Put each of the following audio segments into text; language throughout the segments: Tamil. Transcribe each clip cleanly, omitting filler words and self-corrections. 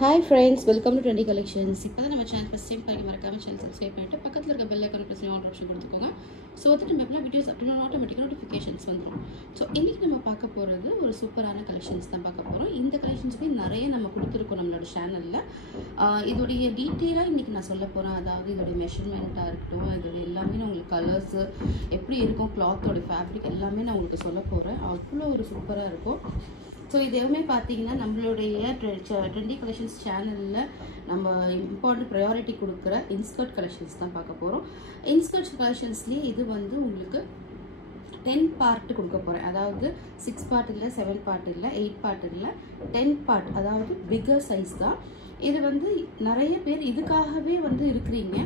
Hi friends, welcome to Trendy Collections. இப்போ தான் நம்ம சேனல் ஃபஸ்ட் டைம் பாருங்க, மறக்காம சேனல் சப்ஸ்கிரைப் பண்ணிட்டு பக்கத்தில் இருக்க bell icon press on option கொடுத்துக்கோங்க. ஸோ வந்து நம்ம எப்படின்னா வீடியோஸ் அப்படின்னா ஆட்டோமேட்டிக்காக நோட்டிஃபிகேஷன்ஸ் வந்துடும். ஸோ இன்றைக்கி நம்ம பார்க்க போகிறது ஒரு சூப்பரான கலெக்ஷன்ஸ் தான் பார்க்க போகிறோம். இந்த கலெக்ஷன்ஸுமே நிறைய நம்ம கொடுத்துருக்கோம் நம்மளோட சேனலில். இதோடைய டீட்டெயிலாக இன்றைக்கி நான் சொல்ல போகிறேன். அதாவது இதோடைய மெஷர்மெண்ட்டாக இருக்கட்டும், இதோடைய எல்லாமே நான் உங்களுக்கு கலர்ஸு எப்படி இருக்கும், கிளாத்தோட ஃபேப்ரிக் எல்லாமே நான் உங்களுக்கு சொல்ல போகிறேன். அவ்வளோ ஒரு சூப்பராக இருக்கும். ஸோ இது எதுவுமே பார்த்தீங்கன்னா நம்மளுடைய ட்ரெண்டி கலெக்ஷன்ஸ் சேனலில் நம்ம இம்பார்ட்டன்ட் ப்ரையாரிட்டி கொடுக்குற இன்ஸ்கர்ட் கலெக்ஷன்ஸ் தான் பார்க்க போகிறோம். இன்ஸ்கர்ட் கலெக்ஷன்ஸ்லேயே இது வந்து உங்களுக்கு 10 பார்ட் கொடுக்க போகிறேன். அதாவது 6 பார்ட் இல்லை, 7 பார்ட் இல்லை, 8 பார்ட் இல்லை, 10 பார்ட், அதாவது பிக்கர் சைஸ் தான். இது வந்து நிறைய பேர் இதுக்காகவே வந்து இருக்கிறீங்க.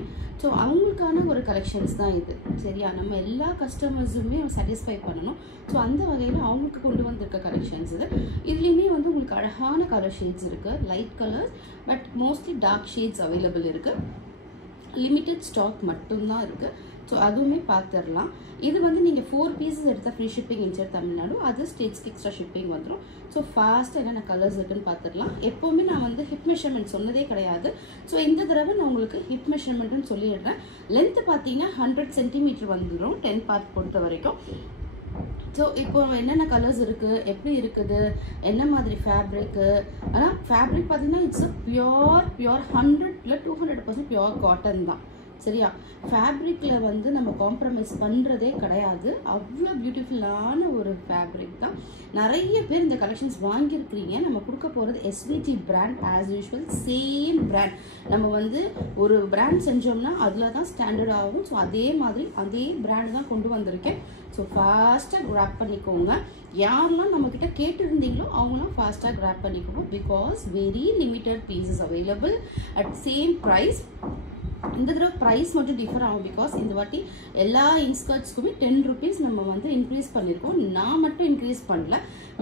ஸோ அவங்களுக்கான ஒரு கலெக்ஷன்ஸ் தான் இது. சரியா, நம்ம எல்லா கஸ்டமர்ஸுமே சாட்டிஸ்ஃபை பண்ணணும். ஸோ அந்த வகையில் அவங்களுக்கு கொண்டு வந்திருக்க கலெக்ஷன்ஸ் இது. இதுலேயுமே வந்து உங்களுக்கு அழகான கலர் ஷேட்ஸ் இருக்குது, light colours, but mostly dark shades available இருக்குது. லிமிட்டட் ஸ்டாக் மட்டும்தான் இருக்குது. ஸோ அதுவுமே பார்த்துடலாம். இது வந்து நீங்கள் 4 பீசஸ் எடுத்தால் ஃப்ரீ ஷிப்பிங் இன்சைட் தமிழ்நாடு, அது ஸ்டேட்ஸ்க்கு எக்ஸ்ட்ரா ஷிப்பிங் வந்துடும். ஸோ ஃபாஸ்ட்டாக என்னென்ன கலர்ஸ் இருக்குன்னு பார்த்துடலாம். எப்போவுமே நான் வந்து ஹிப் மெஷர்மெண்ட் சொன்னதே கிடையாது. ஸோ இந்த தடவை நான் உங்களுக்கு ஹிப் மெஷர்மெண்ட்டுன்னு சொல்லிடுறேன். லென்த்து பார்த்தீங்கன்னா 100 சென்டிமீட்டர் வந்துடும் 10 பார்ட் பொறுத்த வரைக்கும். ஸோ இப்போ என்னென்ன கலர்ஸ் இருக்குது, எப்படி இருக்குது, என்ன மாதிரி ஃபேப்ரிக்கு. ஆனால் ஃபேப்ரிக் பார்த்தீங்கன்னா இட்ஸ் அ பியோர் 100 இல்லை 200% பியோர் காட்டன் தான். சரியா, ஃபேப்ரிக்கில் வந்து நம்ம காம்ப்ரமைஸ் பண்ணுறதே கிடையாது. அவ்வளோ பியூட்டிஃபுல்லான ஒரு ஃபேப்ரிக் தான். நிறைய பேர் இந்த கலெக்ஷன்ஸ் வாங்கியிருக்கிறீங்க. நம்ம கொடுக்க போகிறது SVT brand. As usual same brand. நம்ம வந்து ஒரு பிராண்ட் செஞ்சோம்னா அதில் தான் ஸ்டாண்டர்ட் ஆகும். ஸோ அதே மாதிரி அதே பிராண்ட் தான் கொண்டு வந்திருக்கேன். ஸோ ஃபாஸ்ட்டாக கிராப் பண்ணிக்கோங்க. யாரெல்லாம் நம்மக்கிட்ட கேட்டுருந்தீங்களோ அவங்களாம் ஃபாஸ்ட்டாக கிராப் பண்ணிக்கோங்க. Because very limited pieces available at same price. இந்த தடவை ப்ரைஸ் மட்டும் டிஃபர் ஆகும். பிகாஸ் இந்த வாட்டி எல்லா இன்ஸ்கர்ட்ஸ்க்குமே 10 ருபீஸ் நம்ம வந்து இன்க்ரீஸ் பண்ணியிருக்கோம். நான் மட்டும் இன்க்ரீஸ் பண்ணல,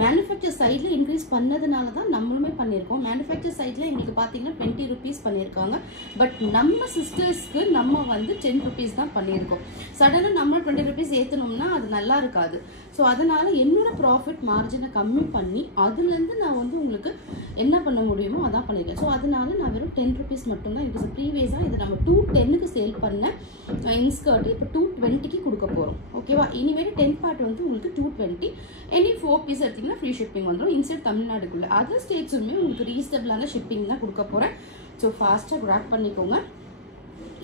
மேனுஃபேக்சர் சைடில் இன்க்ரீஸ் பண்ணதுனால தான் நம்மளுமே பண்ணியிருக்கோம். மேனுஃபேக்சர் சைடில் எங்களுக்கு பார்த்தீங்கன்னா 20 ருபீஸ் பண்ணியிருக்காங்க. பட் நம்ம சிஸ்டர்ஸ்க்கு நம்ம வந்து 10 ருபீஸ் தான் பண்ணியிருக்கோம். சடனாக நம்ம 20 ருபீஸ் ஏற்றணும்னா அது நல்லா இருக்காது. ஸோ அதனால் என்னோட ப்ராஃபிட் மார்ஜினை கம்மி பண்ணி அதுலேருந்து நான் வந்து உங்களுக்கு என்ன பண்ண முடியுமோ அதான் பண்ணியிருக்கேன். ஸோ அதனால நான் வெறும் 10 ருபீஸ் மட்டும்தான். இது ப்ரீவியஸாக இது நம்ம 210க்கு சேல் பண்ண இன்ஸ்கர்ட் இப்போ 220க்கு கொடுக்க போகிறோம். ஓகேவா, இனிமேல் 10 பார்ட் வந்து உங்களுக்கு 220. எனி 4 பீஸ் எடுத்திங்கன்னா ஃப்ரீ ஷிப்பிங் வந்துடும் இன்சைட் தமிழ்நாடுக்குள்ளே. அதர் ஸ்டேட்ஸுமே உங்களுக்கு ரீசனபிளான ஷிப்பிங் தான் கொடுக்க போகிறேன். ஸோ ஃபாஸ்ட்டாக கிராப் பண்ணிக்கோங்க.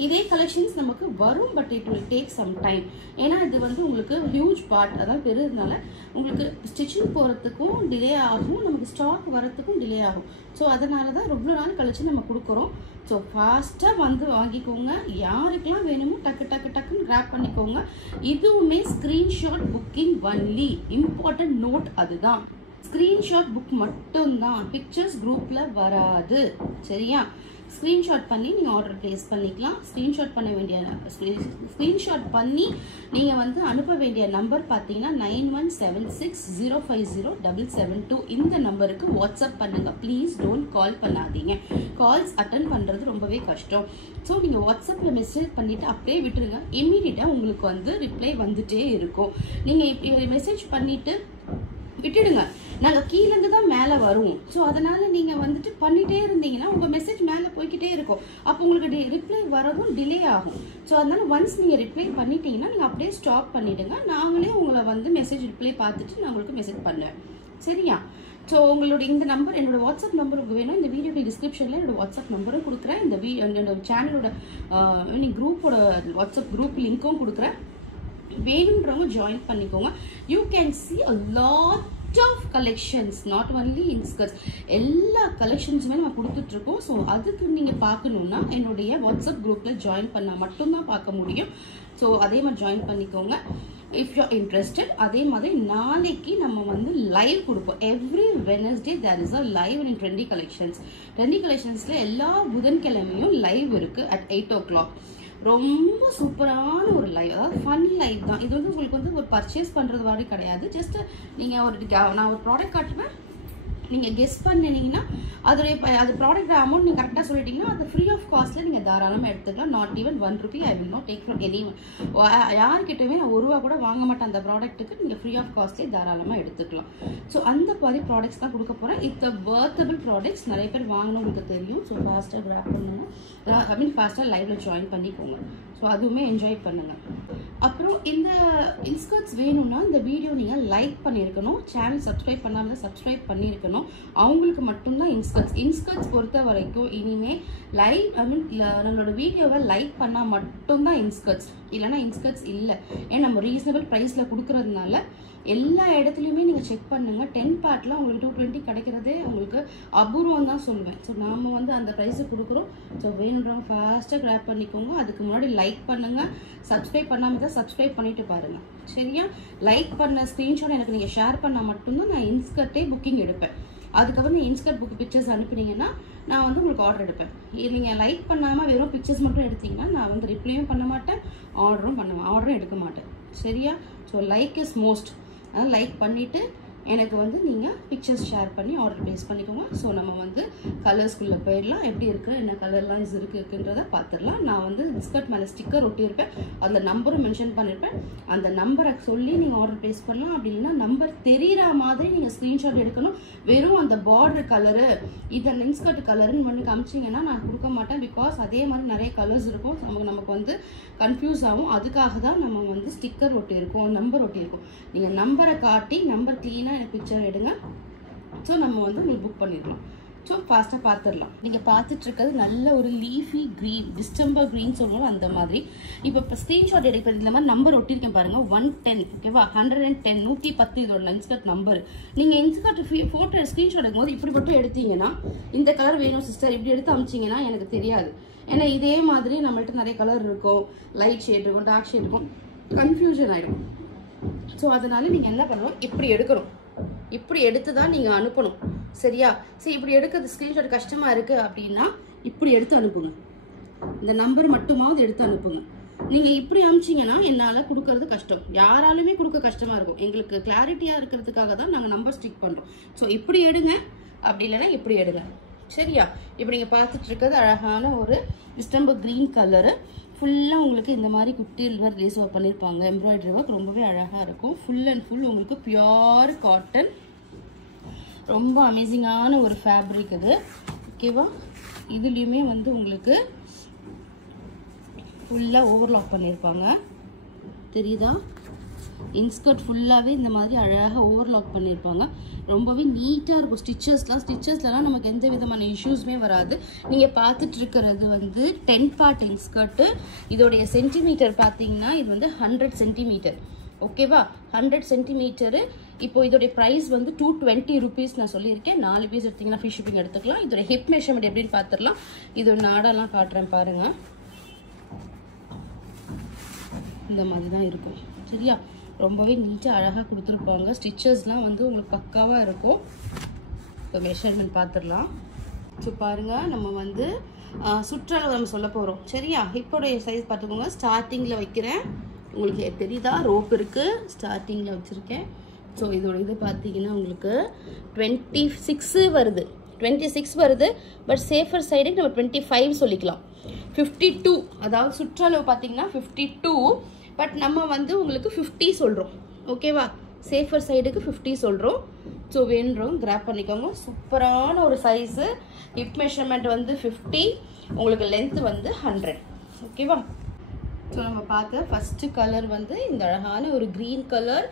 இதே கலெக்ஷன்ஸ் நமக்கு வரும், but it will take some time. ஏன்னா இது வந்து உங்களுக்கு ஹியூஜ் பார்ட், அதாவது பெருதுனால உங்களுக்கு ஸ்டிச்சிங் போகிறதுக்கும் டிலே ஆகும், நமக்கு ஸ்டாக் வரத்துக்கும் டிலே ஆகும். ஸோ அதனால தான் ரொம்ப நாள் கழிச்சு நம்ம கொடுக்குறோம். ஸோ ஃபாஸ்ட்டாக வந்து வாங்கிக்கோங்க. யாருக்கெல்லாம் வேணுமோ டக்குன்னு கிராப் பண்ணிக்கோங்க. இதுவுமே screenshot booking only. Important note அதுதான், ஸ்க்ரீன்ஷாட் புக் மட்டும்தான், பிக்சர்ஸ் குரூப்பில் வராது. சரியா, ஸ்க்ரீன்ஷாட் பண்ணி நீங்கள் ஆர்டர் ப்ளேஸ் பண்ணிக்கலாம். ஸ்க்ரீன்ஷாட் பண்ணி நீங்கள் வந்து அனுப்ப வேண்டிய நம்பர் பார்த்தீங்கன்னா 9176050772. இந்த நம்பருக்கு வாட்ஸ்அப் பண்ணுங்கள். ப்ளீஸ் டோன்ட் கால் பண்ணாதீங்க. கால்ஸ் அட்டன் பண்ணுறது ரொம்பவே கஷ்டம். ஸோ நீங்கள் வாட்ஸ்அப்பில் மெசேஜ் பண்ணிவிட்டு அப்படியே விட்டுருங்க. இம்மீடியட்டாக உங்களுக்கு வந்து ரிப்ளை வந்துகிட்டே இருக்கும். நீங்கள் இப்படி மெசேஜ் பண்ணிவிட்டு விட்டுடுங்க, நாங்கள் கீழேருந்து தான் மேலே வருவோம். ஸோ அதனால் நீங்கள் வந்துட்டு பண்ணிகிட்டே இருந்தீங்கன்னா உங்கள் மெசேஜ் மேலே போய்கிட்டே இருக்கும். அப்போ உங்களுக்கு ரிப்ளை வரதும் டிலே ஆகும். ஸோ அதனால் ஒன்ஸ் நீங்கள் ரிப்ளை பண்ணிட்டீங்கன்னா நீங்கள் அப்படியே ஸ்டாப் பண்ணிவிடுங்க. நாங்களே உங்களை வந்து மெசேஜ் ரிப்ளை பார்த்துட்டு நான் உங்களுக்கு மெசேஜ் பண்ணுவேன். சரியா, ஸோ உங்களுடைய இந்த நம்பர் என்னோட வாட்ஸ்அப் நம்பர் உங்களுக்கு வேணும். இந்த வீடியோக்கு டிஸ்கிரிப்ஷனில் என்னோட வாட்ஸ்அப் நம்பரும் கொடுக்குறேன். என்னோட சேனலோட குரூப்போட வாட்ஸ்அப் குரூப் லிங்க்கும் கொடுக்குறேன். வேணுன்றவங்க ஜாயின் பண்ணிக்கோங்க. You can see a lot of collections, not only inskirts, எல்லா கலெக்ஷன்ஸுமே நம்ம கொடுத்துட்ருக்கோம். ஸோ அதுக்கு நீங்கள் பார்க்கணுன்னா என்னுடைய வாட்ஸ்அப் குரூப்பில் ஜாயின் பண்ணால் மட்டும்தான் பார்க்க முடியும். ஸோ அதே மாதிரி ஜாயின் பண்ணிக்கோங்க இஃப் யூ இன்ட்ரெஸ்டட். அதே மாதிரி நாளைக்கு நம்ம வந்து லைவ் கொடுப்போம். Every Wednesday there is a live in trendy collections. Trendy கலெக்ஷன்ஸில் எல்லா புதன்கிழமையும் லைவ் இருக்குது at 8 o'clock. ரொம்ப சூப்பரான ஒரு லைவ், அதாவது ஃபன் லைவ் தான். இது வந்து உங்களுக்கு வந்து ஒரு பர்ச்சேஸ் பண்ணுறது மாதிரி கிடையாது. ஜஸ்ட் நீங்கள் நான் ஒரு ப்ராடக்ட் காட்டுவேன், நீங்கள் கெஸ் பண்ணினீங்கன்னா அது ப்ராடக்ட் அமௌண்ட் நீங்கள் கரெக்டாக சொல்லிட்டீங்கன்னா அது ஃப்ரீ ஆஃப் காஸ்ட்டில் நீங்கள் தாராளமாக எடுத்துக்கலாம். Not even 1 Ruby I will not take from any யார்கிட்டயுமே நான் ₹1 கூட வாங்க மாட்டேன். அந்த ப்ராடக்ட்டுக்கு நீங்கள் ஃப்ரீ ஆஃப் காஸ்ட்லேயே தாராளமாக எடுத்துக்கலாம். ஸோ அந்த மாதிரி ப்ராடக்ட்ஸ் தான் கொடுக்க போகிறேன். இட்ஸ் வர்த்தபிள் ப்ராடக்ட்ஸ், நிறைய பேர் வாங்கணும்னு தெரியும். ஸோ ஃபாஸ்ட்டாக கிராப் பண்ணுங்க, ஐ மீன் ஃபாஸ்ட்டாக லைவ்ல ஜாயின் பண்ணிக்கோங்க. ஸோ அதுவுமே என்ஜாய் பண்ணுங்கள். அப்புறம் இந்த இன்ஸ்கர்ட்ஸ் வேணும்னா இந்த வீடியோ நீங்கள் லைக் பண்ணியிருக்கணும், சேனல் சப்ஸ்கிரைப் பண்ணாமல் சப்ஸ்கிரைப் பண்ணியிருக்கணும். அவங்களுக்கு மட்டும்தான் இன்ஸ்கர்ட்ஸ் பொறுத்த வரைக்கும் இனிமேல் நம்மளோட வீடியோவை லைக் பண்ணால் மட்டும்தான் இன்ஸ்கர்ட்ஸ், இல்லைன்னா இன்ஸ்கர்ட்ஸ் இல்லை. ஏன்னா நம்ம ரீசனபிள் ப்ரைஸில் கொடுக்குறதுனால எல்லா இடத்துலையுமே நீங்கள் செக் பண்ணுங்கள். 10 பார்ட்டில் உங்களுக்கு 220 கிடைக்கிறதே உங்களுக்கு அபூர்வம் தான் சொல்லுவேன். ஸோ நாம் அந்த ப்ரைஸை கொடுக்குறோம். ஸோ வேணுன்றவங்க ஃபாஸ்ட்டாக கிராப் பண்ணிக்கோங்க. அதுக்கு முன்னாடி லைக் பண்ணுங்கள். சப்ஸ்கிரைப் பண்ணாமல் தான் சப்ஸ்கிரைப் பண்ணிவிட்டு பாருங்கள். சரியா? லைக் பண்ண ஸ்க்ரீன்ஷாட் எனக்கு நீங்கள் ஷேர் பண்ணால் மட்டும்தான் நான் இன்ஸ்கர்ட்டே புக்கிங் எடுப்பேன். அதுக்கப்புறம் நீங்கள் இன்ஸ்கர்ட் புக் பிக்சர்ஸ் அனுப்பினீங்கன்னா நான் உங்களுக்கு ஆர்டர் எடுப்பேன். நீங்கள் லைக் பண்ணாமல் வெறும் பிக்சர்ஸ் மட்டும் எடுத்தீங்கன்னா நான் ரிப்ளையும் பண்ண மாட்டேன், ஆர்டரும் எடுக்க மாட்டேன். சரியா? So like is most. அதனால் லைக் பண்ணிவிட்டு எனக்கு நீங்கள் பிக்சர்ஸ் ஷேர் பண்ணி ஆர்டர் ப்ளேஸ் பண்ணிக்கோங்க. ஸோ நம்ம கலர்ஸ்குள்ளே போயிடலாம். எப்படி இருக்குது, என்ன கலர்லாம் இருக்குன்றதை பார்த்துடலாம். நான் பிஸ்கட் மேலே ஸ்டிக்கர் ஒட்டியிருப்பேன், அதில் நம்பரும் மென்ஷன் பண்ணியிருப்பேன். அந்த நம்பரை சொல்லி நீங்கள் ஆர்டர் ப்ளேஸ் பண்ணலாம். அப்படி இல்லைன்னா நம்பர் தெரிகிற மாதிரி நீங்கள் ஸ்க்ரீன்ஷாட் எடுக்கணும். வெறும் அந்த பார்டர் கலரு இதை இன்ஸ்கர்ட் கலருன்னு பண்ணி காமிச்சிங்கன்னா நான் கொடுக்க மாட்டேன். பிகாஸ் அதே மாதிரி நிறைய கலர்ஸ் இருக்கும், நமக்கு கன்ஃபியூஸ் ஆகும். அதுக்காக தான் நம்ம ஸ்டிக்கர் ஒட்டியிருக்கோம், நம்பர் ஒட்டியிருக்கோம். நீங்கள் நம்பரை காட்டி நம்பர் க்ளீனாக எனக்கு பிக்சர் எடுங்க. ஸோ நம்ம உங்களுக்கு புக் பண்ணிடலாம். ஸோ ஃபாஸ்ட்டாக பார்த்துடலாம். நீங்கள் பார்த்துட்டு இருக்கிறது நல்ல ஒரு லீஃபி க்ரீன், டிஸ்டம்பர் க்ரீன் சொல்லுவோம் அந்த மாதிரி. இப்போ ஸ்க்ரீன்ஷாட் எடுக்கிறது இந்த மாதிரி நம்பர் ஒட்டியிருக்கேன் பாருங்கள், 110. ஓகேவா? 110 110 இதோட இன்ஸ்கர்ட் நம்பர். நீங்கள் இன்ஸ்கர்ட் ஃபோட்டோ ஸ்க்ரீன்ஷாட் எடுக்கும்போது இப்படி மட்டும் எடுத்தீங்கன்னா, இந்த கலர் வேணும் சிஸ்டர் இப்படி எடுத்து அமிச்சிங்கன்னா எனக்கு தெரியாது. ஏன்னா இதே மாதிரி நம்மள்ட்ட நிறைய கலர் இருக்கும், லைட் ஷேட் இருக்கும், டார்க் ஷேட் இருக்கும், கன்ஃபியூஷன் ஆகிடும். ஸோ அதனால நீங்கள் என்ன பண்ணணும், இப்படி எடுக்கணும். இப்படி எடுத்து தான் நீங்கள் அனுப்பணும். சரியா? சரி, இப்படி எடுக்கிறது ஸ்க்ரீன்ஷாட் கஷ்டமாக இருக்குது அப்படின்னா இப்படி எடுத்து அனுப்புங்க. இந்த நம்பர் மட்டுமாவது எடுத்து அனுப்புங்க. நீங்கள் இப்படி அனுப்பிச்சிங்கன்னா என்னால் கொடுக்கறது கஷ்டம், யாராலுமே கொடுக்க கஷ்டமாக இருக்கும். எங்களுக்கு கிளாரிட்டியாக இருக்கிறதுக்காக தான் நாங்கள் நம்பர் ஸ்டிக் பண்ணுறோம். ஸோ இப்படி எடுங்க, அப்படி இல்லைன்னா இப்படி எடுங்க. சரியா? இப்படி நீங்கள் பார்த்துட்டு இருக்கிறது அழகான ஒரு டிஸ்டம்பர் க்ரீன் கலரு. ஃபுல்லாக உங்களுக்கு இந்த மாதிரி குட்டி சில்வர் லேஸ் ஒர்க் பண்ணியிருப்பாங்க, எம்ப்ராய்டரி ஒர்க் ரொம்பவே அழகாக இருக்கும். ஃபுல் அண்ட் ஃபுல் உங்களுக்கு பியூர் காட்டன், ரொம்ப அமேசிங்கான ஒரு ஃபேப்ரிக் இது. ஓகேவா? இதுலேயுமே உங்களுக்கு ஃபுல்லாக ஓவர்லாக் பண்ணியிருப்பாங்க, தெரியுதா? இன்ஸ்கர்ட் ஃபுல்லாகவே இந்த மாதிரி அழகாக ஓவர்லாக் பண்ணியிருப்பாங்க. ரொம்பவே நீட்டாக இருக்கும். ஸ்டிச்சஸ்லாம் நமக்கு எந்த விதமான இஷ்யூஸுமே வராது. நீங்கள் பார்த்துட்டு இருக்கிறது 10 பார்ட் இன்ஸ்கர்ட்டு. இதோடைய சென்டிமீட்டர் பார்த்தீங்கன்னா இது 100 சென்டிமீட்டர். ஓகேவா? 100 சென்டிமீட்டரு. இப்போ இதோடைய ப்ரைஸ் 220 ருபீஸ் நான் சொல்லியிருக்கேன். 4 பீஸ் எடுத்திங்கன்னா ஃப்ரீ ஷிப்பிங் எடுத்துக்கலாம். இதோட ஹிப் மெஷர்மெண்ட் எப்படின்னு பார்த்துடலாம். இதோட நாடெல்லாம் காட்டுறேன் பாருங்கள். இந்த மாதிரி தான் இருக்கும். சரியா? ரொம்பவே நீட்டாக அழகாக கொடுத்துருப்பாங்க. ஸ்டிச்சஸ்லாம் உங்களுக்கு பக்காவாக இருக்கும். இப்போ மெஷர்மெண்ட் பார்த்துடலாம். ஸோ பாருங்கள், நம்ம சுற்றளவு நம்ம சொல்ல போகிறோம். சரியா? ஹிப்போடைய சைஸ் பார்த்துக்கோங்க. ஸ்டார்டிங்கில் வைக்கிறேன், உங்களுக்கு தெரியுதா? ரோப் இருக்குது, ஸ்டார்டிங்கில் வச்சுருக்கேன். ஸோ இதோட இது பார்த்தீங்கன்னா உங்களுக்கு 26 வருது. 26 வருது. பட் சேஃபர் சைடுக்கு நம்ம 25 சொல்லிக்கலாம். 52, அதாவது சுற்றளவு பார்த்தீங்கன்னா 52. பட் நம்ம உங்களுக்கு 50 சொல்கிறோம். ஓகேவா? சேஃபர் சைடுக்கு 50 சொல்கிறோம். ஸோ வேணுன்றவங்க கிராப் பண்ணிக்கோங்க. சூப்பரான ஒரு சைஸு. ஹிப் மெஷர்மெண்ட் 50, உங்களுக்கு லென்த்து 100. ஓகேவா? ஸோ நம்ம பார்க்க ஃபஸ்ட்டு கலர் இந்த அழகான ஒரு க்ரீன் கலர்.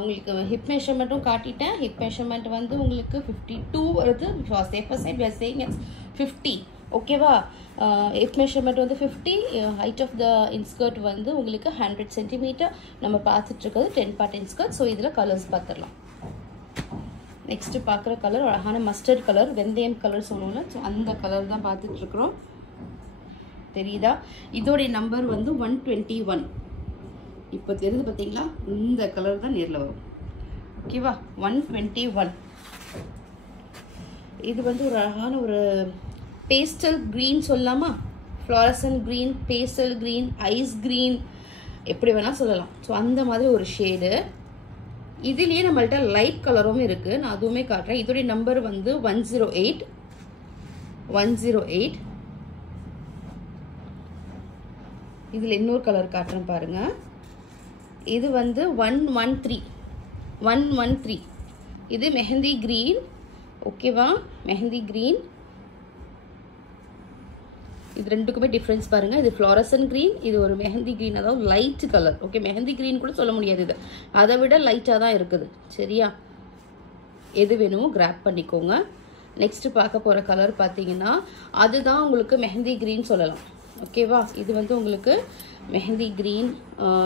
உங்களுக்கு ஹிப் மெஷர்மெண்ட்டும் காட்டிட்டேன். ஹிப் மெஷர்மெண்ட் உங்களுக்கு 52 வருது. Safer side we are saying it's 50. ஓகேவா? Hip measurement 50. Height of the inskirt உங்களுக்கு 100 சென்டிமீட்டர். நம்ம பார்த்துட்டு இருக்கிறது 10 பார்ட் இன்ஸ்கர்ட். ஸோ இதில் கலர்ஸ் பார்த்துடலாம். நெக்ஸ்ட்டு பார்க்குற கலர் அழகான மஸ்டர்ட் கலர், வெந்தயம் கலர் சொன்னோம்ல. ஸோ அந்த கலர் தான் பார்த்துட்ருக்குறோம். தெரியுதா? இதோடைய நம்பர் 121. இப்போ தெரியுது பார்த்தீங்களா? இந்த கலர் தான் நேரில் வரும். ஓகேவா? 121. இது ஒரு அழகான ஒரு பேஸ்டல் க்ரீன் சொல்லலாமா? Fluorescent green, pastel green, ice green, எப்படி வேணால் சொல்லலாம். ஸோ அந்த மாதிரி ஒரு ஷேடு. இதுலயே நம்மள்ட்ட லைட் கலரும் இருக்கு. நான் அதுவுமே காட்டுறேன். இதோட நம்பர் வந்து 108. இதுல இன்னொரு கலர் காட்டுறேன் பாருங்க. இது வந்து 113. இது மெஹந்தி கிரீன். ஓகேவா? மெஹந்தி கிரீன். இது ரெண்டுக்குமே டிஃபரன்ஸ் பாருங்க. இது ஃப்ளோரசன்ட் கிரீன், இது ஒரு மெஹந்தி கிரீன், அதாவது light colour. Okay, mehndi green கூட சொல்ல முடியாது, இது அதை விட லைட்டாக தான் இருக்குது. சரியா? எது வேணுமோ கிராப் பண்ணிக்கோங்க. நெக்ஸ்ட் பார்க்க போகிற கலர் பார்த்தீங்கன்னா அதுதான் உங்களுக்கு மெஹந்தி கிரீன் சொல்லலாம். ஓகேவா? இது வந்து உங்களுக்கு மெஹந்தி கிரீன்,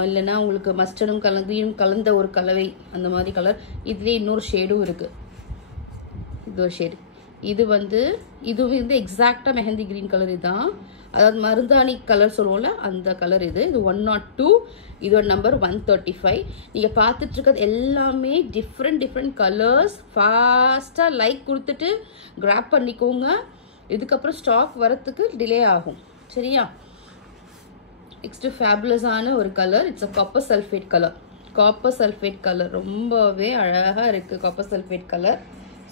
இல்லைன்னா உங்களுக்கு மஸ்டர்டும் கிரீனும் கலந்த ஒரு கலவை, அந்த மாதிரி கலர். இதுலேயே இன்னொரு ஷேடும் இருக்குது. இது ஒரு ஷேடு. இது வந்து எக்ஸாக்டாக மெஹந்தி கிரீன் கலர் இதுதான், அதாவது மருதாணி கலர் சொல்லுவோம்ல, அந்த கலர் இது. இது 102. இதோட நம்பர் 135. நீங்கள் பார்த்துட்டு இருக்கிறது எல்லாமே டிஃப்ரெண்ட் கலர்ஸ். ஃபாஸ்ட்டாக லைக் கொடுத்துட்டு கிராப் பண்ணிக்கோங்க. இதுக்கப்புறம் ஸ்டாக் வரத்துக்கு டிலே ஆகும். சரியா? நெக்ஸ்ட் ஃபேபுலஸான ஒரு colour. It's a copper sulphate colour. Copper sulphate colour ரொம்பவே அழகாக இருக்குது. காப்பர் சல்ஃபேட் கலர்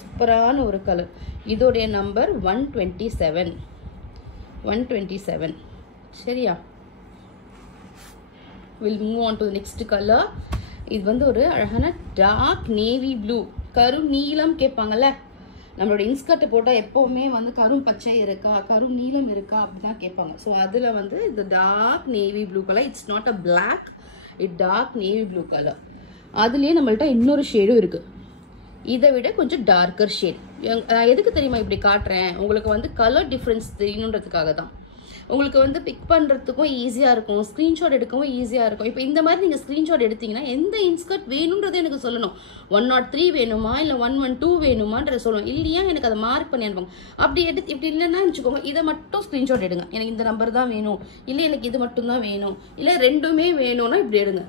சூப்பரான ஒரு கலர். இதோடைய நம்பர் 127. சரியா? Will move on to next colour. இது வந்து ஒரு அழகான டார்க் நேவி ப்ளூ, கரும் நீலம் கேட்பாங்கல்ல. நம்மளோட இன்ஸ்கர்ட் போட்டால் எப்போவுமே வந்து கரும் பச்சை இருக்கா, கரும் நீலம் இருக்கா அப்படிதான் கேட்பாங்க. ஸோ அதில் வந்து இது dark navy blue colour. It's not a black, it dark navy blue colour. அதுலேயே நம்மள்ட்ட இன்னொரு ஷேடும் இருக்குது, இதை விட கொஞ்சம் டார்க்கர் ஷேட். எதுக்கு தெரியுமா இப்படி காட்டுறேன்? உங்களுக்கு வந்து கலர் டிஃப்ரென்ஸ் தெரியணுன்றதுக்காக தான். உங்களுக்கு வந்து பிக் பண்ணுறதுக்கும் ஈஸியாக இருக்கும், ஸ்க்ரீன்ஷாட் எடுக்கவும் ஈஸியாக இருக்கும். இப்போ இந்த மாதிரி நீங்கள் ஸ்க்ரீன்ஷாட் எடுத்தீங்கன்னா எந்த இன்ஸ்கர்ட் வேணுன்றதை எனக்கு சொல்லணும். 103 வேணுமா, இல்லை 112 வேணுமான்ற சொல்லணும். இல்லையா எனக்கு அதை மார்க் பண்ணி அனுப்புங்க. இப்படி இல்லைன்னா வச்சுக்கோங்க, இதை மட்டும் ஸ்க்ரீன்ஷாட் எடுங்க. எனக்கு இந்த நம்பர் தான் வேணும், இல்லை எனக்கு இது மட்டும் தான் வேணும், இல்லை ரெண்டுமே வேணும்னா இப்படி எடுங்க.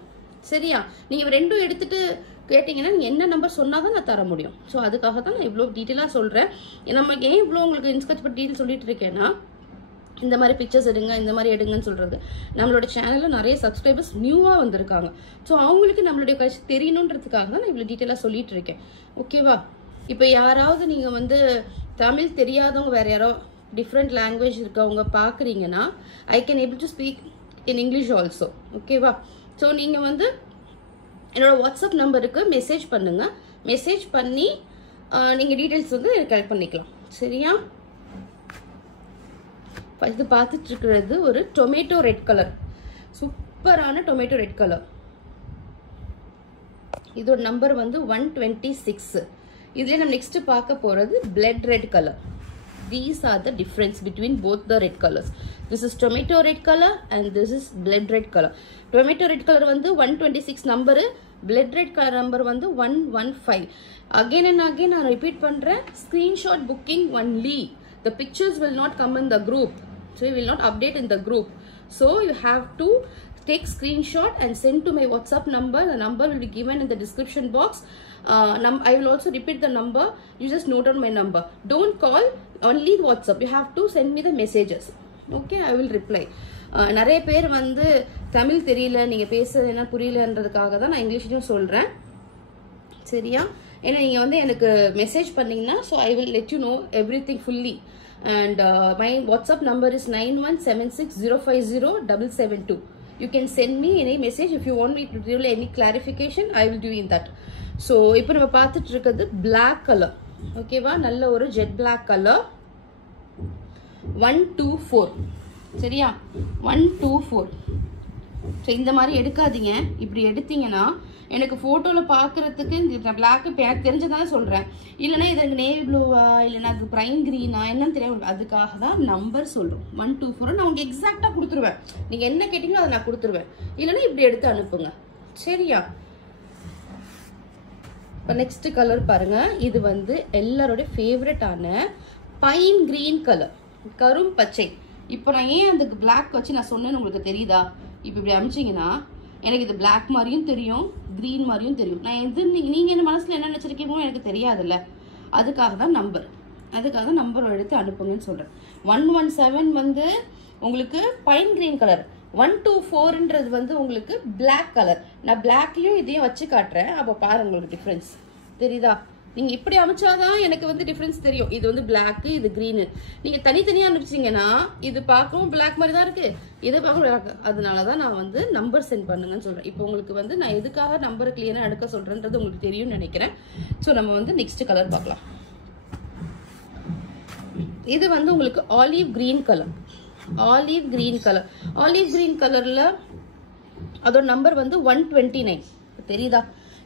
சரியா? நீங்கள் ரெண்டும் எடுத்துட்டு கேட்டிங்கன்னா நீங்கள் என்ன நம்பர் சொன்னால் தான் நான் தர முடியும். ஸோ அதுக்காக தான் நான் இவ்வளோ டீட்டெயிலாக சொல்கிறேன். நம்ம ஏன் இவ்வளோ உங்களுக்கு இன்ஸ்கர்ட் பற்றி டீட்டெயில் சொல்லிட்டு இருக்கேன்னா, இந்த மாதிரி பிக்சர்ஸ் எடுங்க, இந்த மாதிரி எடுங்கன்னு சொல்கிறது. நம்மளோட சேனலில் நிறைய சப்ஸ்கிரைபர்ஸ் நியூவாக வந்திருக்காங்க. ஸோ அவங்களுக்கு நம்மளுடைய கட்சி தெரியணுன்றதுக்காக தான் நான் இவ்வளோ டீட்டெயிலாக சொல்லிட்டு இருக்கேன். ஓகேவா? இப்போ யாராவது நீங்கள் வந்து தமிழ் தெரியாதவங்க, வேறு யாரோ டிஃப்ரெண்ட் லாங்குவேஜ் இருக்கவங்க பார்க்குறீங்கன்னா, I can able to speak in English also. ஓகேவா? ஸோ நீங்கள் வந்து என்னோட வாட்ஸ்அப் நம்பருக்கு மெசேஜ் பண்ணுங்கள். மெசேஜ் பண்ணி நீங்கள் டீட்டெயில்ஸ் வந்து கலெக்ட் பண்ணிக்கலாம். சரியா? இது பார்த்துட்டு இருக்கிறது ஒரு டொமேட்டோ ரெட் கலர், சூப்பரான டொமேட்டோ ரெட் கலர். இதோட நம்பர் வந்து 126. இதுல நம்ம நெக்ஸ்ட் பார்க்க போறது blood red colour. These are the difference between both the red colors. This is tomato red color and this is blood red color. Tomato red color வந்து 126 number, blood red color number வந்து 115. Again and again நான் repeat பண்றேன், screenshot booking only. The pictures will not come in the group, so you will not update in the group. So you have to take screenshot and send to my WhatsApp number. The number will be given in the description box. I will also repeat the number. You just note down my number. Don't call, only WhatsApp. You have to send me the messages. Okay, I will reply. நிறைய பேர் வந்து தமிழ் தெரியல, நீங்கள் பேசுறது என்ன புரியலன்றதுக்காக தான் நான் இங்கிலீஷ்லையும் சொல்கிறேன். சரியா? ஏன்னா நீங்கள் வந்து எனக்கு மெசேஜ் பண்ணிங்கன்னா, so I will let you know every thing fully. And my WhatsApp number is 9176050772. You can send me any message if you want me to give any clarification. I will do in that. So இப்போ நம்ம பார்த்துட்டு இருக்கிறது black color. ஓகேவா? நல்ல ஒரு ஜெட் black color. 124. சரியா? 124. ஸோ இந்த மாதிரி எடுக்காதீங்க. இப்படி எடுத்தீங்கன்னா எனக்கு ஃபோட்டோவில் பார்க்குறதுக்கு இந்த பிளாக்கு எனக்கு தெரிஞ்சதானே சொல்கிறேன். இல்லைனா இது எனக்கு நேவி ப்ளூவா, இல்லைனா அது ப்ரைம் க்ரீனா என்னன்னு தெரியும். அதுக்காக தான் நம்பர் சொல்கிறோம். 124 நான் உங்களுக்கு எக்ஸாக்டாக கொடுத்துருவேன். நீங்கள் என்ன கேட்டிங்களோ அதை நான் கொடுத்துருவேன். இல்லைனா இப்படி எடுத்து அனுப்புங்க. சரியா? இப்போ நெக்ஸ்ட் கலர் பாருங்கள். இது வந்து எல்லாரோடைய ஃபேவரட்டான பைன் க்ரீன் கலர், கரும் பச்சை. இப்போ நான் ஏன் அந்த பிளாக் வச்சு நான் சொன்னேன்னு உங்களுக்கு தெரியுதா? இப்போ இப்படி அமிச்சிங்கன்னா எனக்கு இது பிளாக் மாதிரியும் தெரியும், க்ரீன் மாதிரியும் தெரியும். நான் எது நீங்கள் என்ன மனசில் என்ன நினச்சிருக்கீங்களோ எனக்கு தெரியாதுல்ல. அதுக்காக தான் நம்பர் எடுத்து அனுப்புங்கன்னு சொல்கிறேன். 117 வந்து உங்களுக்கு பைன் க்ரீன் கலர், 124ன்றது வந்து உங்களுக்கு பிளாக் கலர். நான் பிளாக்லையும் இதையும் வச்சு காட்டுறேன். அப்போ பாருங்க உங்களுக்கு டிஃப்ரென்ஸ் தெரியுதா? நீங்கள் இப்படி அமைச்சாதான் எனக்கு வந்து டிஃப்ரென்ஸ் தெரியும். இது வந்து பிளாக்கு, இது க்ரீனு. நீங்கள் தனித்தனியாக அனுப்பிச்சிங்கன்னா இது பார்க்கவும் பிளாக் மாதிரி தான் இருக்குது, இதை பார்க்கவும் பிளாக். அதனால தான் நான் வந்து நம்பர் சென்ட் பண்ணுங்கன்னு சொல்கிறேன். இப்போ உங்களுக்கு வந்து நான் எதுக்காக நம்பரை கிளியராக எடுக்க சொல்கிறேன்றது உங்களுக்கு தெரியும்னு நினைக்கிறேன். ஸோ நம்ம வந்து நெக்ஸ்ட் கலர் பார்க்கலாம். இது வந்து உங்களுக்கு olive green colour. Olive green colour. Olive green கலரில் அதோட நம்பர் வந்து 129. தெரியுதா?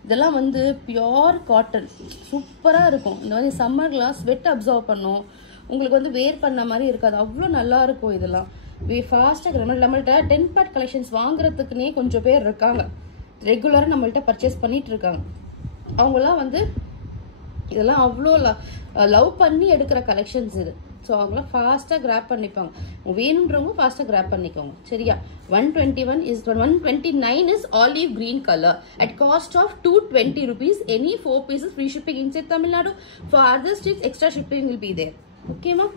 இதெல்லாம் வந்து பியோர் காட்டன், சூப்பராக இருக்கும். இந்த மாதிரி சம்மர்லாம் ஸ்வெட் அப்சர்வ் பண்ணும், உங்களுக்கு வந்து வேர் பண்ண மாதிரி இருக்காது, அவ்வளோ நல்லா இருக்கும். இதெல்லாம் ஃபாஸ்ட்டாக நம்மள்கிட்ட 10 பார்ட் கலெக்ஷன்ஸ் வாங்குறதுக்குன்னே கொஞ்சம் பேர் இருக்காங்க, ரெகுலராக நம்மள்கிட்ட பர்ச்சேஸ் பண்ணிட்டு இருக்காங்க. அவங்களாம் வந்து இதெல்லாம் அவ்வளோ லவ் பண்ணி எடுக்கிற கலெக்ஷன்ஸ் இது. ஸோ அவங்களாம் ஃபாஸ்ட்டாக கிராப் பண்ணிப்பாங்க. வேணுன்றவங்க ஃபாஸ்ட்டாக கிராப் பண்ணிக்கோங்க. சரியா? 129 is olive green color at cost of 220 rupees. Any 4 pieces free shipping inside Tamil Nadu. For other states extra shipping will be there. Okay ma?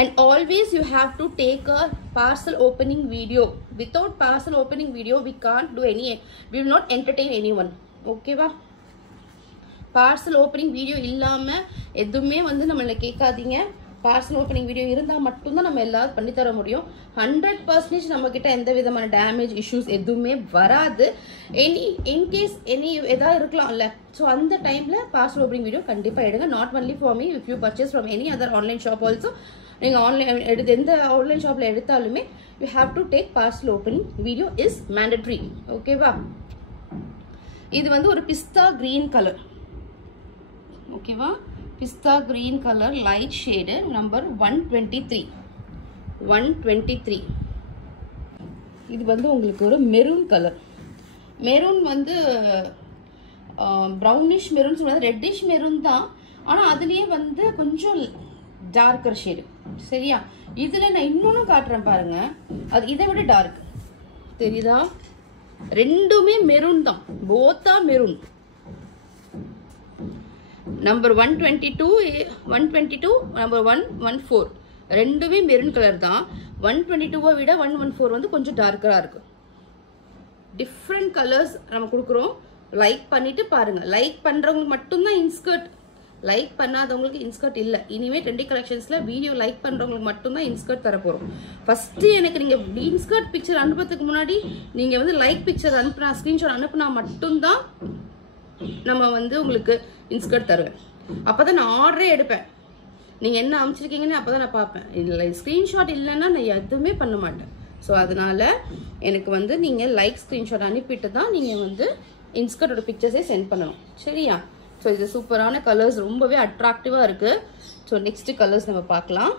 And always you have to take a parcel opening video. Without parcel opening video we can't do any, we will not entertain anyone. Okay va? Parcel opening video இல்லாமல் எதுவுமே வந்து நம்மளை கேட்காதீங்க. பார்சல் ஓப்பனிங் வீடியோ இருந்தால் மட்டும்தான் நம்ம எல்லாரும் பண்ணித்தர முடியும். 100% நம்மக்கிட்ட எந்த விதமான டேமேஜ் இஷ்யூஸ் எதுவுமே வராது. இன்கேஸ் எதாவது இருக்கலாம்ல, ஸோ அந்த டைமில் பார்சல் ஓப்பனிங் வீடியோ கண்டிப்பாக எடுங்க. Not only for me, if you purchase from any other online shop also. நீங்கள் ஆன்லைன் எந்த ஆன்லைன் ஷாப்பில் எடுத்தாலுமே you have to take parcel opening video is mandatory. ஓகேவா? இது வந்து ஒரு பிஸ்தா கிரீன் கலர். ஓகேவா? பிஸ்தா green colour light shade number 123. இது வந்து உங்களுக்கு ஒரு மெரூன் கலர். மெரூன் வந்து ப்ரௌனிஷ் மெரூன் சொல்லுவாங்க, ரெட்டிஷ் மெரூன் தான், ஆனால் அதுலேயே வந்து கொஞ்சம் டார்க்கர் ஷேடு. சரியா? இதில் நான் இன்னொன்று காட்டுறேன் பாருங்க, அது இதை விட டார்க். தெரியுதா? ரெண்டுமே மெரூன் தான், போத்தா மெரூன். நம்பர் 122 நம்பர் 114 ரெண்டுமே மெரூன் கலர் தான். 122 விட 114 வந்து கொஞ்சம் டார்க்கராக இருக்கு. டிஃப்ரெண்ட் கலர்ஸ் நம்ம கொடுக்குறோம். லைக் பண்ணிட்டு பாருங்க. லைக் பண்றவங்களுக்கு மட்டும்தான் இன்ஸ்கர்ட், லைக் பண்ணாதவங்களுக்கு இன்ஸ்கர்ட் இல்லை. இனிமேல் ட்ரெண்டி கலெக்ஷன்ஸ்ல வீடியோ லைக் பண்றவங்களுக்கு மட்டும்தான் இன்ஸ்கர்ட் தர போறோம். ஃபர்ஸ்ட் எனக்கு நீங்க இன்ஸ்கர்ட் பிக்சர் அனுப்புறதுக்கு முன்னாடி நீங்க வந்து லைக் பிக்சர் அனுப்புனா, ஸ்கிரீன்ஷாட் அனுப்புனா மட்டும்தான் நம்ம வந்து உங்களுக்கு இன்ஸ்கர்ட் தருவேன். அப்போதான் நான் ஆர்டரே எடுப்பேன். நீங்கள் என்ன அமைச்சிருக்கீங்கன்னு அப்போ தான் நான் பார்ப்பேன். இல்லை ஸ்க்ரீன்ஷாட் இல்லைன்னா நான் எதுவுமே பண்ண மாட்டேன். ஸோ அதனால எனக்கு வந்து நீங்கள் லைக் ஸ்க்ரீன்ஷாட் அனுப்பிட்டு தான் நீங்கள் வந்து இன்ஸ்கர்ட்டோட பிக்சர்ஸே சென்ட் பண்ணணும். சரியா? ஸோ இது சூப்பரான கலர்ஸ், ரொம்பவே அட்ராக்டிவாக இருக்குது. ஸோ நெக்ஸ்ட் கலர்ஸ் நம்ம பார்க்கலாம்.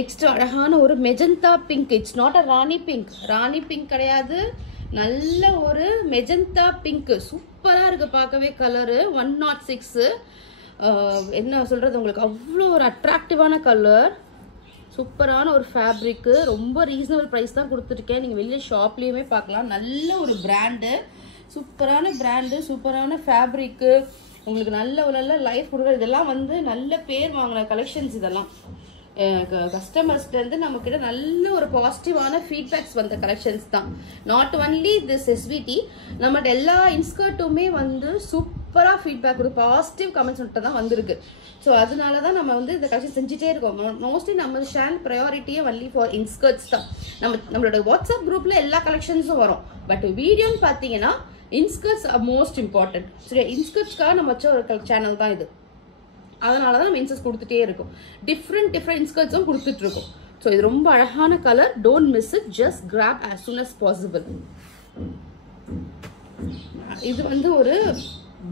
நெக்ஸ்ட் அழகான ஒரு magenta pink. It's not a Rani pink. Rani pink கிடையாது, நல்ல ஒரு மெஜந்தா பிங்க். சூப்பராக இருக்குது பார்க்கவே கலரு. 106. என்ன சொல்கிறது உங்களுக்கு, அவ்வளோ ஒரு அட்ராக்டிவான கலர், சூப்பரான ஒரு ஃபேப்ரிக்கு. ரொம்ப ரீசனபிள் ப்ரைஸ் தான் கொடுத்துருக்கேன். நீங்கள் வெளியே ஷாப்லேயுமே பார்க்கலாம். நல்ல ஒரு பிராண்டு, சூப்பரான பிராண்டு, சூப்பரான ஃபேப்ரிக்கு, உங்களுக்கு நல்ல லைஃப் கொடுக்குற. இதெல்லாம் வந்து நல்ல பேர் வாங்கின கலெக்ஷன்ஸ். இதெல்லாம் கஸ்டமர்ஸ்லேருந்து நம்மக்கிட்ட நல்ல ஒரு பாசிட்டிவான ஃபீட்பேக்ஸ் வந்த கலெக்ஷன்ஸ் தான். நாட் ஒன்லி திஸ் எஸ்விடி, நம்மகிட்ட எல்லா இன்ஸ்கர்ட்டுமே வந்து சூப்பராக ஃபீட்பேக் கொடுத்து பாசிட்டிவ் கமெண்ட்ஸ் மட்டும் தான் வந்திருக்கு. ஸோ அதனால தான் நம்ம வந்து இந்த கலெக்ஷன் செஞ்சுட்டே இருக்கோம். மோஸ்ட்லி நம்ம சேனல் ப்ரையாரிட்டியே ஒன்லி ஃபார் இன்ஸ்கர்ட்ஸ் தான். நம்மளோட வாட்ஸ்அப் குரூப்பில் எல்லா கலெக்ஷன்ஸும் வரும். பட் வீடியோன்னு பார்த்தீங்கன்னா இன்ஸ்கர்ட்ஸ் ஆர் மோஸ்ட் இம்பார்ட்டன்ட். சரி, இன்ஸ்கர்ட்ஸ்க்காக நம்ம வச்ச ஒரு சேனல் தான் இது. அதனால தான் நம்ம இன்ஸ்கர்ட்ஸ் கொடுத்துட்டே இருக்கும். டிஃப்ரெண்ட் இன்ஸ்கர்ட்ஸும் கொடுத்துட்டு இருக்கோம். ஸோ இது ரொம்ப அழகான colour. Don't miss it, just graph as soon as possible. இது வந்து ஒரு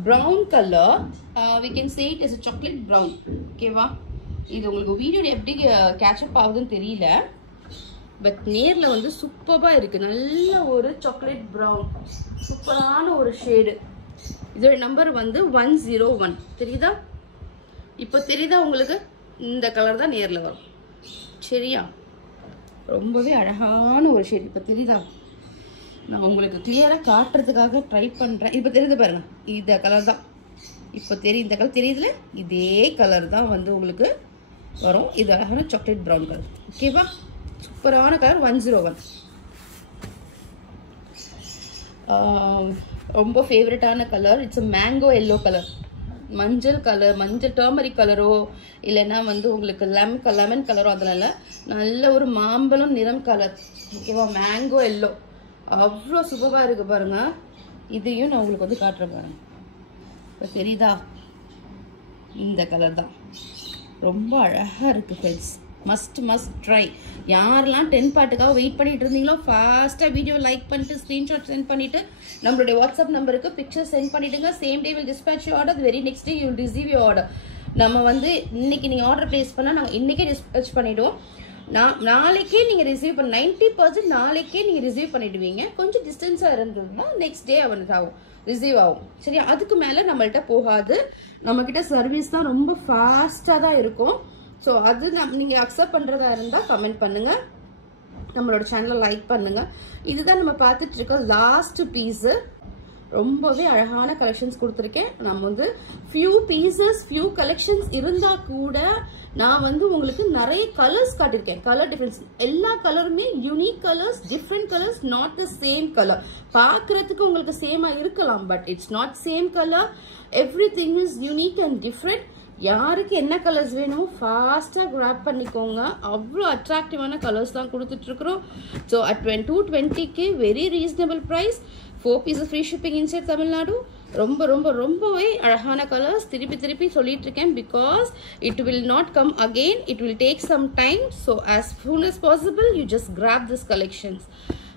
brown colour. we can say it as a chocolate brown. ஓகேவா? இது உங்களுக்கு வீடியோட எப்படி கேட்சப் ஆகுதுன்னு தெரியல, பட் நேரில் வந்து சூப்பராக இருக்குது. நல்ல ஒரு சாக்லேட் ப்ரௌன், சூப்பரான ஒரு ஷேடு. இதோட நம்பர் வந்து 101. தெரியுதா? இப்போ தெரியுதா உங்களுக்கு? இந்த கலர் தான் நேரில் வரும். சரியா? ரொம்பவே அழகான ஒரு ஷேட். இப்போ தெரியுதா? நான் உங்களுக்கு கிளியராக காட்டுறதுக்காக ட்ரை பண்ணுறேன். இப்போ தெரியுது பாருங்க, இந்த கலர் தான். இப்போ இந்த கலர் தெரியுதுல, இதே கலர் தான் வந்து உங்களுக்கு வரும். இது அழகான சாக்லேட் ப்ரௌன் கலர். ஓகேவா? சூப்பரான கலர் 101. ரொம்ப ஃபேவரட்டான colour. It's mango yellow colour. மஞ்சள் கலர், மஞ்சள் டர்மரிக் கலரோ இல்லைன்னா வந்து உங்களுக்கு லெமன் கலரோ அதனால நல்ல ஒரு மாம்பழம் நிறம் கலர். ஓகேவா? மேங்கோ எல்லோ அவ்வளோ சூப்பராக இருக்குது பாருங்கள். இதையும் நான் உங்களுக்கு வந்து காட்டுறேன் பாருங்க. இப்போ தெரியுதா? இந்த கலர் தான் ரொம்ப அழகாக இருக்குது ஃப்ரெண்ட்ஸ். Must try. யாரெல்லாம் 10 பார்ட்டுக்காக வெயிட் பண்ணிட்டு இருந்தீங்களோ ஃபாஸ்ட்டாக வீடியோ லைக் பண்ணிட்டு ஸ்க்ரீன்ஷாட் சென்ட் பண்ணிவிட்டு நம்மளுடைய வாட்ஸ்அப் நம்பருக்கு பிக்சர் சென்ட் பண்ணிவிடுங்க. Same day will dispatch you order. Very next day you will receive you order. நம்ம வந்து இன்னைக்கு நீங்கள் ஆர்டர் ப்ளேஸ் பண்ணால் நாங்கள் இன்றைக்கே டிஸ்பேச் பண்ணிவிடுவோம். நாளைக்கே நீங்கள் ரிசீவ் பண்ண 90% நாளைக்கே நீங்கள் ரிசீவ் பண்ணிவிடுவீங்க. கொஞ்சம் டிஸ்டன்ஸாக இருந்ததுன்னா நெக்ஸ்ட் டே அவனுக்கு ஆகும், ரிசீவ் ஆகும். சரியா? அதுக்கு மேலே நம்மள்கிட்ட போகாது. நம்மக்கிட்ட சர்வீஸ் தான் ரொம்ப ஃபாஸ்ட்டாக தான் இருக்கும். ஸோ அது நீங்கள் அக்செப்ட் பண்ணுறதா இருந்தால் கமெண்ட் பண்ணுங்கள், நம்மளோட சேனலை லைக் பண்ணுங்கள். இதுதான் நம்ம பார்த்துட்டு இருக்க லாஸ்ட் பீஸு. ரொம்பவே அழகான கலெக்ஷன்ஸ் கொடுத்துருக்கேன். நம்ம வந்து ஃபியூ பீசஸ் ஃபியூ கலெக்ஷன்ஸ் இருந்தால் கூட நான் வந்து உங்களுக்கு நிறைய கலர்ஸ் காட்டியிருக்கேன். கலர் டிஃப்ரென்ஸ், எல்லா கலருமே unique colours, different colours, not the same colour. பார்க்குறதுக்கு உங்களுக்கு சேமாக இருக்கலாம், but it's not same colour. Every thing is unique and different. யாருக்கு என்ன கலர்ஸ் வேணும் ஃபாஸ்ட்டாக கிராப் பண்ணிக்கோங்க. அவ்வளோ அட்ராக்டிவான கலர்ஸ் தான் கொடுத்துட்ருக்குறோம். So at 220K very reasonable price. 4 pieces free shipping inside Tamil Nadu. ரொம்பவே அழகான கலர்ஸ். திருப்பி சொல்லிட்டு இருக்கேன் because it will not come again. It will take some time. So as soon as possible you just grab this collections.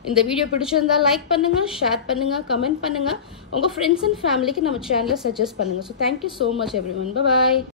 இந்த வீடியோ பிடிச்சிருந்தா லைக் பண்ணுங்கள், ஷேர் பண்ணுங்கள், கமெண்ட் பண்ணுங்கள். உங்கள் ஃப்ரெண்ட்ஸ் அண்ட் ஃபேமிலிக்கு நம்ம சேனலை சஜஸ்ட் பண்ணுங்கள். So thank you so much everyone. பாய்.